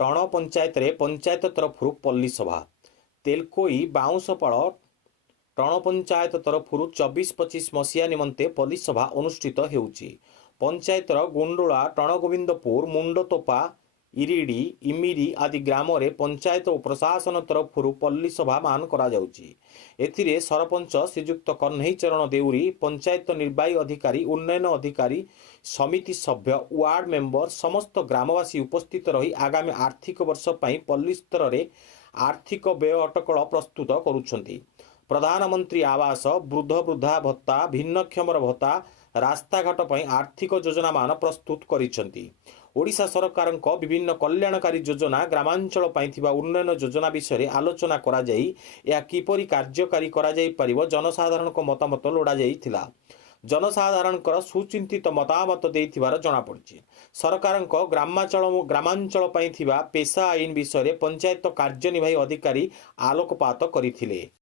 टण पंचायत रे पंचायत तरफ पल्ली सभा तेलकोई बाउंसपाड़ टण पंचायत तरफ 24-25 मसीहा निमंते पल्ली सभा अनुष्ठित हेउची। पंचायतर गुंडुला टणगोविंदपुर मुंडतोपा इरिडी इमिरी आदि ग्राम रे पंचायत और प्रशासन तरफ पल्ली सभा मान करा जाउची। एथिरे सरपंच श्रीयुक्त कन्हई चरण देउरी, पंचायत निर्वाही अधिकारी, उन्नयन अधिकारी, समिति सभ्य, वार्ड मेंबर समस्त ग्रामवासी उपस्थित रही आगामी आर्थिक वर्ष पई पल्ली स्तर रे आर्थिक व्यय अटकल प्रस्तुत करुछंती। प्रधानमंत्री आवास, वृद्ध वृद्धा भत्ता, भिन्नक्षमर भत्ता, रास्ताघाट पर आर्थिक योजना मान प्रस्तुत करिसेंती। ओडिशा सरकार विभिन्न कल्याणकारी योजना ग्रामांचल पाइथिबा उन्नयन योजना विषय आलोचना करा जाई या किपरि कार्यकारी करा जाई परिबो जनसाधारण को मतामत लोड़ा जाइथिला। जनसाधारण सुचिंतित मतामत देथिबार जना पड़छि। सरकार ग्रामांचल पाइथिबा पेशा आईन विषय पंचायत कार्यनिर्वाही अधिकारी आलोकपात करिथिले।